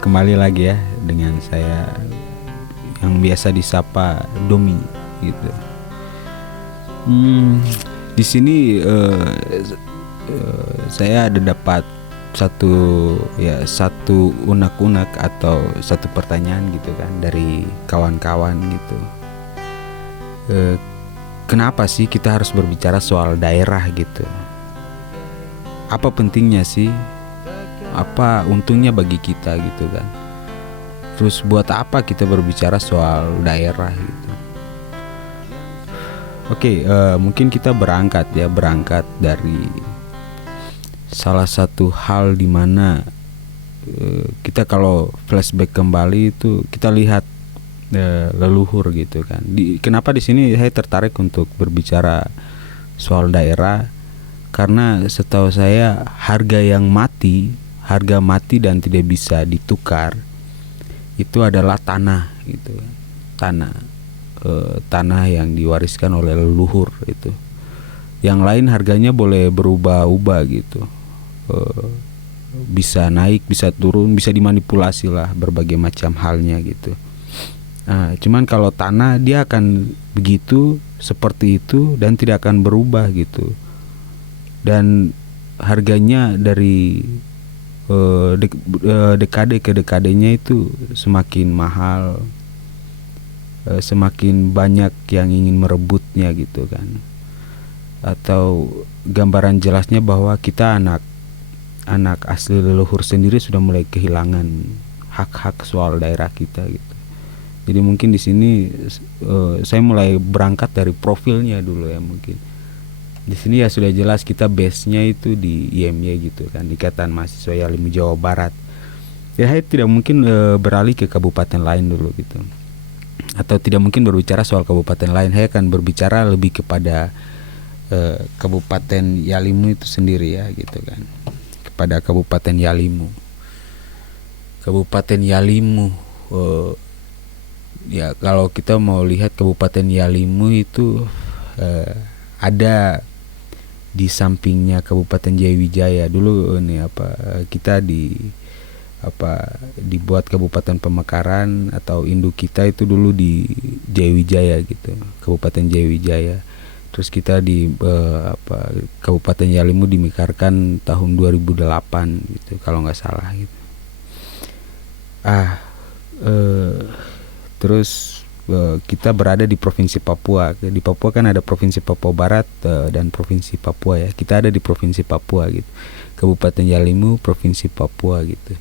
kembali lagi ya dengan saya yang biasa disapa Domi gitu. Di sini saya ada dapat satu unak-unak atau satu pertanyaan gitu kan dari kawan-kawan gitu. Kenapa sih kita harus berbicara soal daerah gitu? Apa pentingnya sih? Apa untungnya bagi kita gitu kan? Terus buat apa kita berbicara soal daerah gitu? Oke, mungkin kita berangkat dari salah satu hal di mana kita kalau flashback kembali itu kita lihat leluhur gitu kan. Kenapa di sini saya tertarik untuk berbicara soal daerah? Karena setahu saya harga mati dan tidak bisa ditukar itu adalah tanah gitu. Tanah yang diwariskan oleh leluhur itu. Yang lain harganya boleh berubah-ubah gitu. Bisa naik, bisa turun, bisa dimanipulasi lah berbagai macam halnya gitu. Nah, cuman kalau tanah dia akan begitu, seperti itu dan tidak akan berubah gitu. Dan harganya dari dekade ke dekadenya itu semakin mahal, semakin banyak yang ingin merebutnya gitu kan. Atau gambaran jelasnya bahwa kita anak asli leluhur sendiri sudah mulai kehilangan hak-hak soal daerah kita gitu. Jadi mungkin di sini saya mulai berangkat dari profilnya dulu ya mungkin. Di sini ya sudah jelas kita base-nya itu di IMY gitu kan, Ikatan Mahasiswa Yalimu Jawa Barat. Ya saya tidak mungkin beralih ke kabupaten lain dulu gitu. Atau tidak mungkin berbicara soal kabupaten lain. Saya akan berbicara lebih kepada Kabupaten Yalimu itu sendiri ya gitu kan. Kepada Kabupaten Yalimu. Kabupaten Yalimu ya kalau kita mau lihat Kabupaten Yalimu itu ada di sampingnya Kabupaten Jayawijaya. Dulu kita dibuat Kabupaten Pemekaran atau induk kita itu dulu di Jayawijaya gitu, Kabupaten Jayawijaya. Terus kita di Kabupaten Yalimu dimekarkan tahun 2008 gitu kalau nggak salah gitu. Terus kita berada di Provinsi Papua. Di Papua kan ada Provinsi Papua Barat dan Provinsi Papua ya. Kita ada di Provinsi Papua gitu. Kabupaten Yalimu, Provinsi Papua gitu.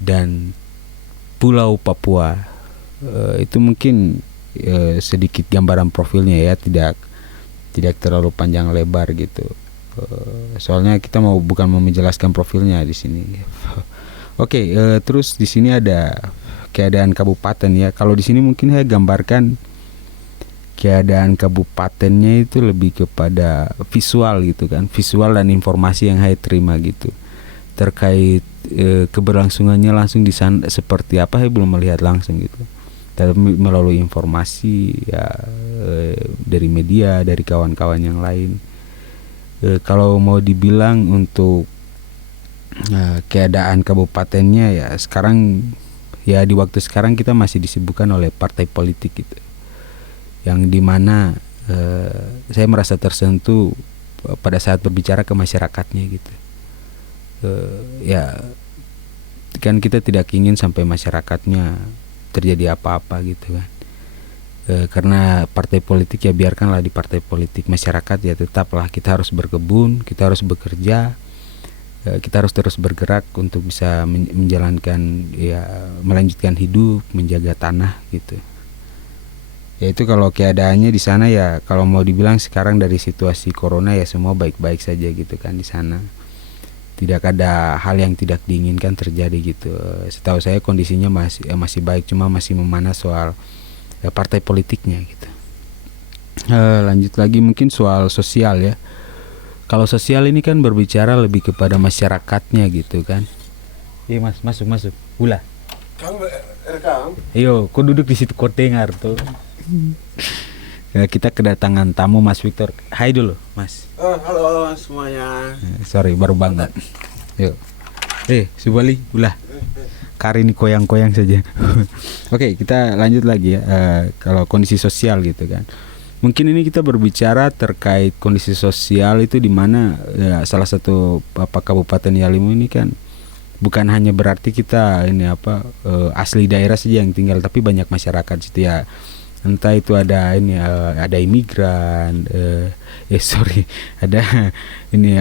Dan Pulau Papua itu mungkin sedikit gambaran profilnya ya, tidak terlalu panjang lebar gitu. Soalnya kita bukan mau menjelaskan profilnya di sini. Oke, terus di sini ada keadaan kabupaten ya. Kalau di sini mungkin saya gambarkan keadaan kabupatennya itu lebih kepada visual gitu kan, visual dan informasi yang saya terima gitu terkait keberlangsungannya langsung di sana seperti apa saya belum melihat langsung gitu. Tapi melalui informasi ya dari media, dari kawan-kawan yang lain. Kalau mau dibilang untuk keadaan kabupatennya ya sekarang ya di waktu sekarang kita masih disibukkan oleh partai politik gitu, yang dimana saya merasa tersentuh pada saat berbicara ke masyarakatnya gitu. Ya kan kita tidak ingin sampai masyarakatnya terjadi apa-apa gitu kan. Karena partai politik ya biarkanlah di partai politik, masyarakat ya tetaplah kita harus berkebun, kita harus bekerja. Kita harus terus bergerak untuk bisa menjalankan ya melanjutkan hidup, menjaga tanah gitu. Ya itu kalau keadaannya di sana ya kalau mau dibilang sekarang dari situasi corona ya semua baik-baik saja gitu kan di sana. Tidak ada hal yang tidak diinginkan terjadi gitu. Setahu saya kondisinya masih baik, cuma masih memanas soal partai politiknya gitu. Lanjut lagi mungkin soal sosial ya. Kalau sosial ini kan berbicara lebih kepada masyarakatnya gitu kan. Iya mas, masuk. Ulah. Kamu rekam? Iyo, kau duduk di situ kau dengar tuh. Ya, kita kedatangan tamu Mas Victor. Hai dulu, Mas. Halo semuanya. Sorry, baru bangun. Yuk. Subali, ulah. Kari ini koyang-koyang saja. Oke, kita lanjut lagi ya. Kalau kondisi sosial gitu kan. Mungkin ini kita berbicara terkait kondisi sosial itu di mana ya, salah satu Kabupaten Yalimu ini kan bukan hanya berarti kita ini asli daerah saja yang tinggal, tapi banyak masyarakat situ ya. Entah itu ada ada imigran, ada ini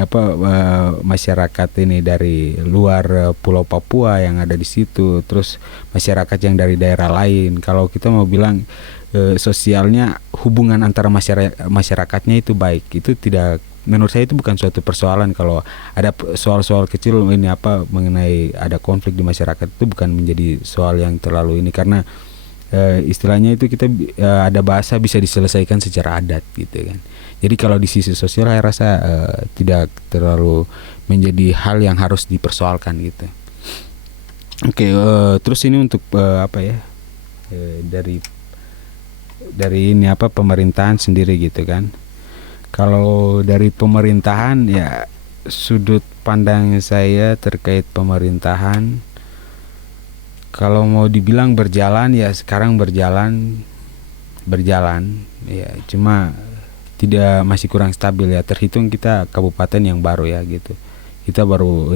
masyarakat ini dari luar Pulau Papua yang ada di situ, terus masyarakat yang dari daerah lain. Kalau kita mau bilang sosialnya, hubungan antara masyarakatnya itu baik, itu tidak, menurut saya itu bukan suatu persoalan. Kalau ada soal-soal kecil mengenai ada konflik di masyarakat, itu bukan menjadi soal yang terlalu ini, karena istilahnya itu kita ada bahasa bisa diselesaikan secara adat gitu kan. Jadi kalau di sisi sosial saya rasa tidak terlalu menjadi hal yang harus dipersoalkan gitu. Oke, terus ini untuk dari ini pemerintahan sendiri gitu kan. Kalau dari pemerintahan ya, sudut pandang saya terkait pemerintahan, kalau mau dibilang berjalan ya sekarang berjalan ya, cuma masih kurang stabil ya. Terhitung kita kabupaten yang baru ya gitu. Kita baru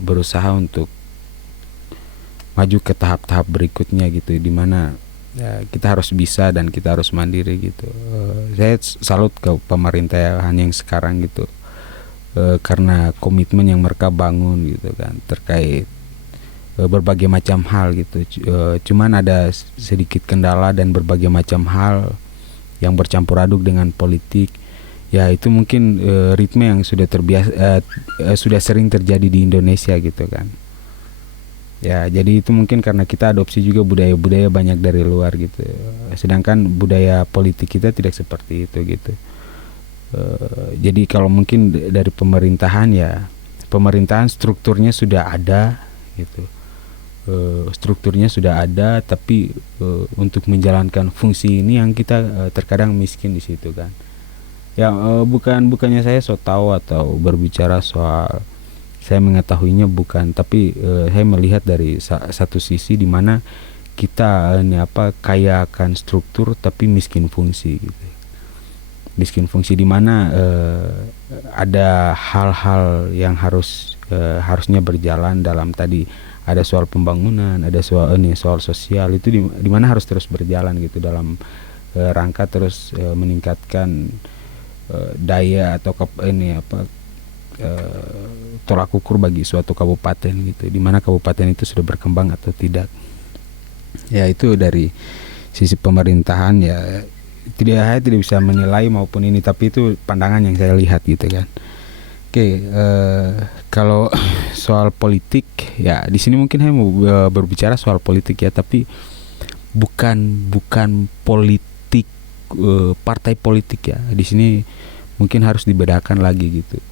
berusaha untuk maju ke tahap-tahap berikutnya gitu, dimana ya, kita harus bisa dan kita harus mandiri gitu. Saya salut ke pemerintahan yang sekarang gitu, karena komitmen yang mereka bangun gitu kan terkait berbagai macam hal gitu. Cuman ada sedikit kendala dan berbagai macam hal yang bercampur aduk dengan politik. Ya itu mungkin ritme yang sudah terbiasa, sudah sering terjadi di Indonesia gitu kan. Ya jadi itu mungkin karena kita adopsi juga budaya-budaya banyak dari luar gitu. Sedangkan budaya politik kita tidak seperti itu gitu. Jadi kalau mungkin dari pemerintahan ya, pemerintahan strukturnya sudah ada gitu. Strukturnya sudah ada, tapi untuk menjalankan fungsi ini yang kita terkadang miskin di situ kan. Ya bukannya saya so tahu atau berbicara soal saya mengetahuinya, bukan, tapi saya melihat dari satu sisi di mana kita kaya akan struktur tapi miskin fungsi gitu. Miskin fungsi di mana ada hal-hal yang harusnya berjalan dalam tadi. Ada soal pembangunan, ada soal sosial, itu di mana harus terus berjalan gitu dalam rangka terus meningkatkan daya atau tolak ukur bagi suatu kabupaten gitu, di mana kabupaten itu sudah berkembang atau tidak. Ya itu dari sisi pemerintahan ya, saya tidak bisa menilai maupun ini, tapi itu pandangan yang saya lihat gitu kan. Oke, kalau soal politik ya, di sini mungkin saya mau berbicara soal politik ya, tapi bukan politik partai politik ya. Di sini mungkin harus dibedakan lagi gitu.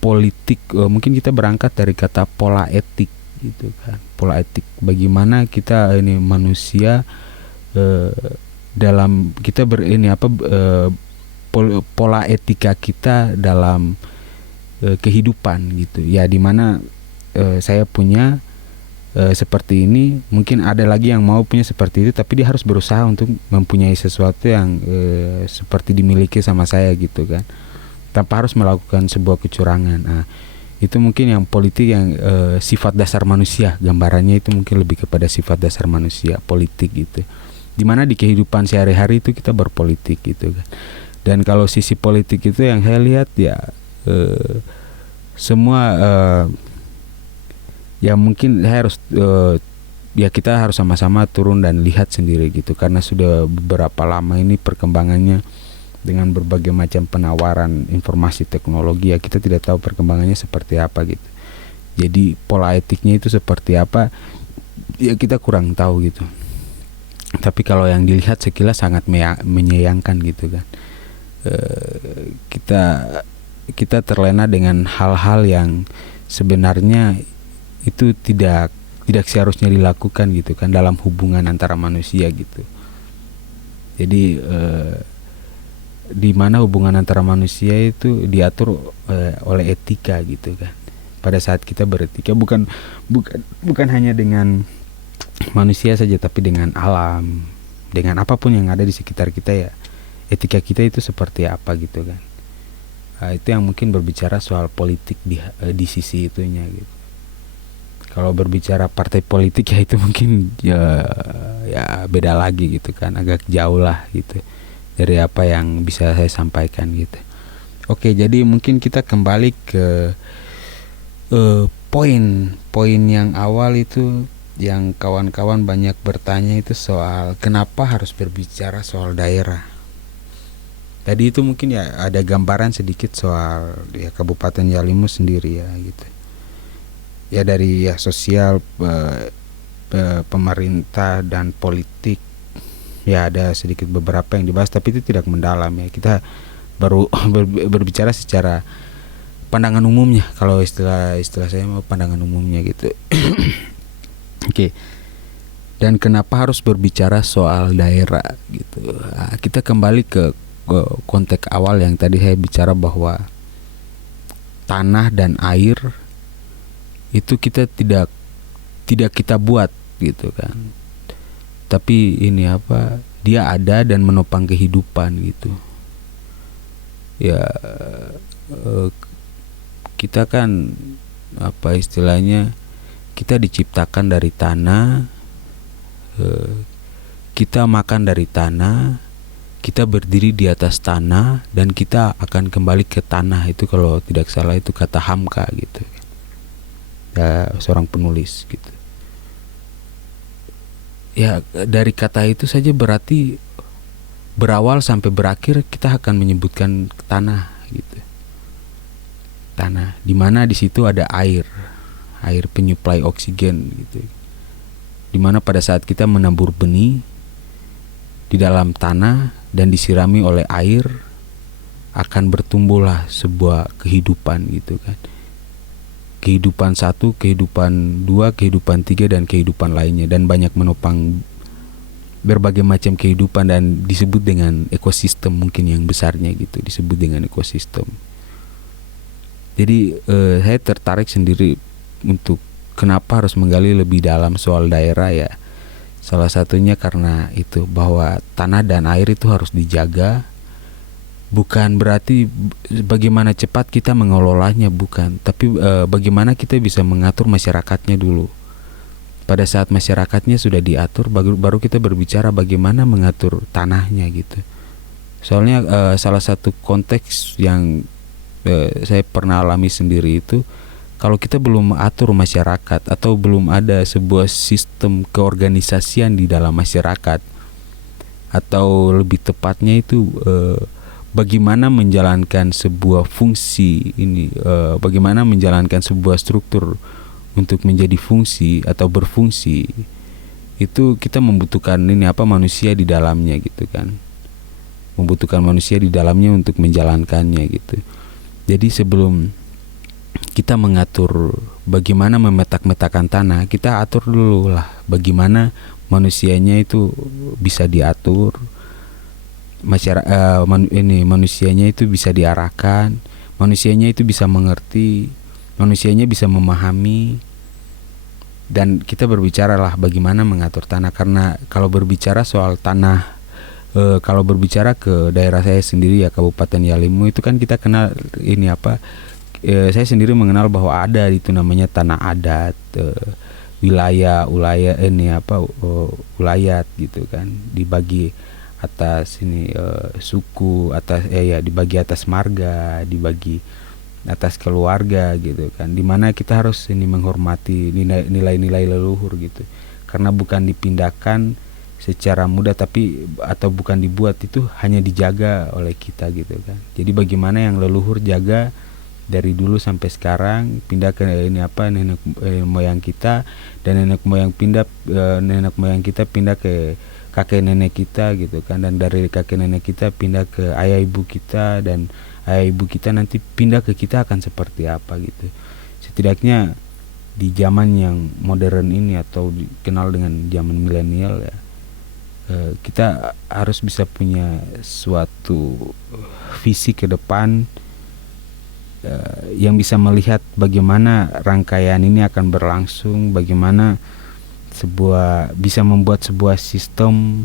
Politik mungkin kita berangkat dari kata pola etik gitu kan. Pola etik, bagaimana kita ini manusia dalam kita pola etika kita dalam kehidupan gitu ya, dimana saya punya seperti ini, mungkin ada lagi yang mau punya seperti itu, tapi dia harus berusaha untuk mempunyai sesuatu yang seperti dimiliki sama saya gitu kan, tanpa harus melakukan sebuah kecurangan. Nah, itu mungkin yang politik yang sifat dasar manusia, gambarannya itu mungkin lebih kepada sifat dasar manusia politik gitu, dimana di kehidupan sehari-hari itu kita berpolitik gitu kan. Dan kalau sisi politik itu yang saya lihat ya semua ya mungkin saya harus ya kita harus sama-sama turun dan lihat sendiri gitu, karena sudah beberapa lama ini perkembangannya dengan berbagai macam penawaran informasi teknologi ya, kita tidak tahu perkembangannya seperti apa gitu. Jadi pola etiknya itu seperti apa ya, kita kurang tahu gitu. Tapi kalau yang dilihat sekilas sangat menyayangkan gitu kan. Kita terlena dengan hal-hal yang sebenarnya itu tidak seharusnya dilakukan gitu kan dalam hubungan antara manusia gitu. Jadi di mana hubungan antara manusia itu diatur oleh etika gitu kan. pada saat kita beretika, bukan bukan hanya dengan manusia saja, tapi dengan alam, dengan apapun yang ada di sekitar kita ya. Etika kita itu seperti apa gitu kan. Itu yang mungkin berbicara soal politik di sisi itunya gitu. Kalau berbicara partai politik ya itu mungkin ya beda lagi gitu kan, agak jauh lah gitu dari apa yang bisa saya sampaikan gitu. Oke, jadi mungkin kita kembali ke poin yang awal itu, yang kawan-kawan banyak bertanya itu soal kenapa harus berbicara soal daerah. Tadi itu mungkin ya ada gambaran sedikit soal ya Kabupaten Yalimu sendiri ya gitu. Ya dari ya sosial, pemerintah dan politik ya ada sedikit beberapa yang dibahas, tapi itu tidak mendalam ya. Kita baru berbicara secara pandangan umumnya, kalau istilah saya mau pandangan umumnya gitu. Oke. Dan kenapa harus berbicara soal daerah gitu. Kita kembali ke konteks awal yang tadi saya bicara bahwa tanah dan air itu kita tidak kita buat gitu kan, tapi ini apa, dia ada dan menopang kehidupan gitu ya. Kita kan apa istilahnya, kita diciptakan dari tanah, kita makan dari tanah, kita berdiri di atas tanah, dan kita akan kembali ke tanah. Itu kalau tidak salah itu kata Hamka gitu ya, seorang penulis gitu ya. Dari kata itu saja berarti berawal sampai berakhir kita akan menyebutkan tanah gitu. Tanah dimana di situ ada air penyuplai oksigen gitu, dimana pada saat kita menabur benih di dalam tanah dan disirami oleh air, akan bertumbuhlah sebuah kehidupan gitu kan. Kehidupan 1, kehidupan 2, kehidupan 3, dan kehidupan lainnya, dan banyak menopang berbagai macam kehidupan, dan disebut dengan ekosistem mungkin yang besarnya gitu, disebut dengan ekosistem. Jadi saya tertarik sendiri untuk kenapa harus menggali lebih dalam soal daerah ya. Salah satunya karena itu, bahwa tanah dan air itu harus dijaga. Bukan berarti bagaimana cepat kita mengelolanya, bukan, tapi bagaimana kita bisa mengatur masyarakatnya dulu. Pada saat masyarakatnya sudah diatur, baru kita berbicara bagaimana mengatur tanahnya gitu. Soalnya salah satu konteks yang saya pernah alami sendiri itu, kalau kita belum atur masyarakat atau belum ada sebuah sistem keorganisasian di dalam masyarakat, atau lebih tepatnya itu bagaimana menjalankan sebuah fungsi ini, bagaimana menjalankan sebuah struktur untuk menjadi fungsi atau berfungsi, itu kita membutuhkan ini apa, manusia di dalamnya gitu kan, membutuhkan manusia di dalamnya untuk menjalankannya gitu. Jadi sebelum kita mengatur bagaimana memetak-metakan tanah, kita atur dulu lah bagaimana manusianya itu bisa diatur, manusianya itu bisa diarahkan, manusianya itu bisa mengerti, manusianya bisa memahami. Dan kita berbicara lah bagaimana mengatur tanah. Karena kalau berbicara soal tanah, kalau berbicara ke daerah saya sendiri ya, Kabupaten Yalimu, itu kan kita kenal ini apa, saya sendiri mengenal bahwa ada itu namanya tanah adat, wilayah ini apa, ulayat gitu kan, dibagi atas ini suku, atas ya dibagi atas marga, dibagi atas keluarga gitu kan, dimana kita harus ini menghormati nilai-nilai leluhur gitu, karena bukan dipindahkan secara mudah, tapi atau bukan dibuat, itu hanya dijaga oleh kita gitu kan. Jadi bagaimana yang leluhur jaga dari dulu sampai sekarang, pindah ke ini apa, nenek moyang kita, dan nenek moyang kita pindah ke kakek nenek kita gitu kan, dan dari kakek nenek kita pindah ke ayah ibu kita, dan ayah ibu kita nanti pindah ke kita akan seperti apa gitu. Setidaknya di zaman yang modern ini, atau dikenal dengan zaman milenial ya, kita harus bisa punya suatu visi ke depan yang bisa melihat bagaimana rangkaian ini akan berlangsung, bagaimana bisa membuat sebuah sistem,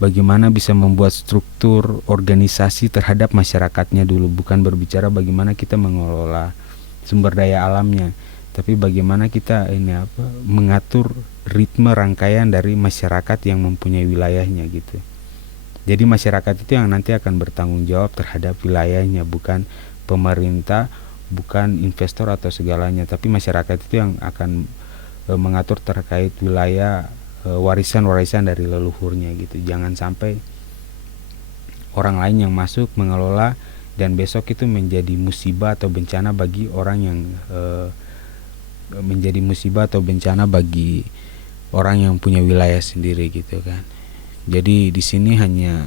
bagaimana bisa membuat struktur organisasi terhadap masyarakatnya dulu. Bukan berbicara bagaimana kita mengelola sumber daya alamnya, tapi bagaimana kita mengatur ritme rangkaian dari masyarakat yang mempunyai wilayahnya gitu. Jadi masyarakat itu yang nanti akan bertanggung jawab terhadap wilayahnya, bukan pemerintah, bukan investor atau segalanya, tapi masyarakat itu yang akan mengatur terkait wilayah, warisan-warisan dari leluhurnya gitu. Jangan sampai orang lain yang masuk mengelola dan besok itu menjadi musibah atau bencana bagi orang yang bagi orang yang punya wilayah sendiri gitu kan. Jadi di sini hanya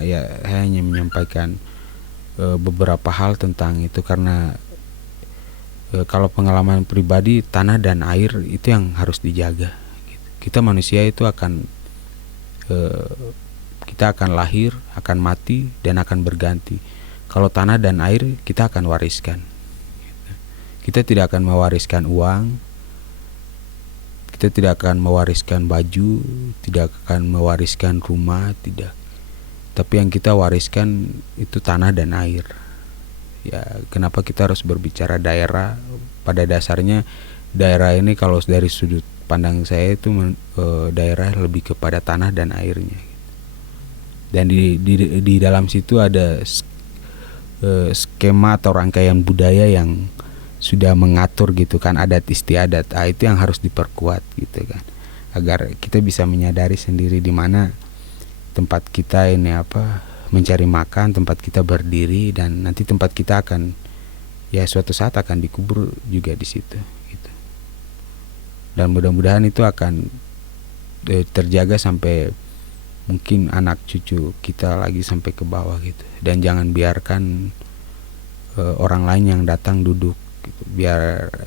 menyampaikan beberapa hal tentang itu, karena kalau pengalaman pribadi, tanah dan air itu yang harus dijaga gitu. Kita manusia itu kita akan lahir, akan mati, dan akan berganti. Kalau tanah dan air kita akan wariskan. Kita tidak akan mewariskan uang, kita tidak akan mewariskan baju, tidak akan mewariskan rumah, tidak. Tapi yang kita wariskan itu tanah dan air. Ya, kenapa kita harus berbicara daerah? Pada dasarnya daerah ini kalau dari sudut pandang saya itu daerah lebih kepada tanah dan airnya. Dan di dalam situ ada skema atau rangkaian budaya yang sudah mengatur gitu kan, adat istiadat. Itu yang harus diperkuat gitu kan, agar kita bisa menyadari sendiri di mana tempat kita mencari makan, tempat kita berdiri, dan nanti tempat kita akan suatu saat akan dikubur juga di situ gitu. Dan mudah-mudahan itu akan terjaga sampai mungkin anak cucu kita lagi sampai ke bawah gitu. Dan jangan biarkan orang lain yang datang duduk gitu.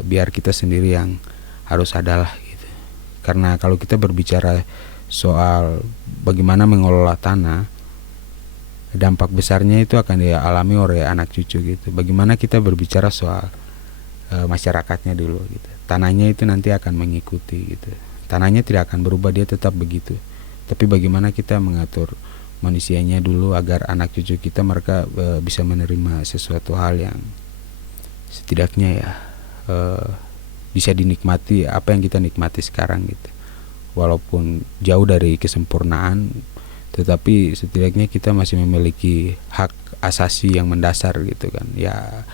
Biar kita sendiri yang harus adalah gitu. Karena kalau kita berbicara soal bagaimana mengelola tanah, dampak besarnya itu akan dialami oleh anak cucu gitu. Bagaimana kita berbicara soal masyarakatnya dulu gitu. Tanahnya itu nanti akan mengikuti gitu. Tanahnya tidak akan berubah, dia tetap begitu. Tapi bagaimana kita mengatur manusianya dulu agar anak cucu kita mereka bisa menerima sesuatu hal yang setidaknya bisa dinikmati apa yang kita nikmati sekarang gitu. Walaupun jauh dari kesempurnaan, tetapi setidaknya kita masih memiliki hak asasi yang mendasar gitu kan. Ya,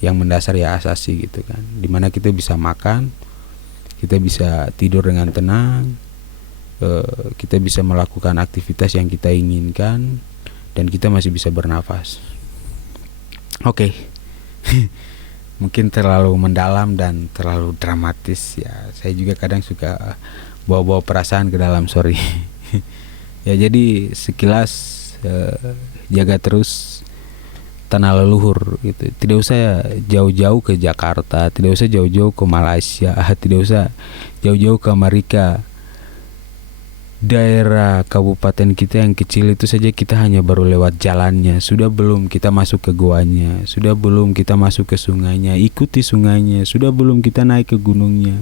yang mendasar ya asasi gitu kan. Dimana kita bisa makan, kita bisa tidur dengan tenang, kita bisa melakukan aktivitas yang kita inginkan, dan kita masih bisa bernafas. Oke. Mungkin terlalu mendalam dan terlalu dramatis ya. Saya juga kadang suka bawa-bawa perasaan ke dalam, sorry. Ya, jadi sekilas jaga terus tanah leluhur gitu. Tidak usah jauh-jauh ke Jakarta, tidak usah jauh-jauh ke Malaysia, tidak usah jauh-jauh ke Amerika. Daerah kabupaten kita yang kecil itu saja kita hanya baru lewat jalannya. Sudah belum kita masuk ke goanya, sudah belum kita masuk ke sungainya, ikuti sungainya, sudah belum kita naik ke gunungnya.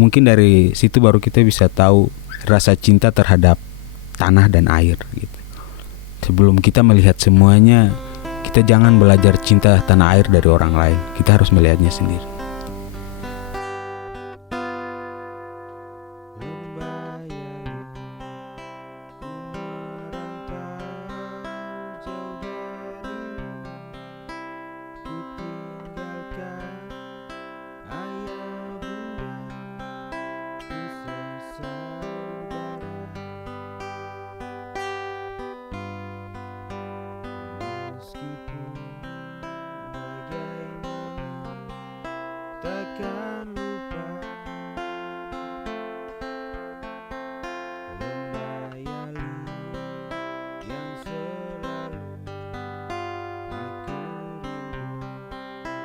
Mungkin dari situ baru kita bisa tahu rasa cinta terhadap tanah dan air gitu. Sebelum kita melihat semuanya, kita jangan belajar cinta tanah air dari orang lain. Kita harus melihatnya sendiri. Takkan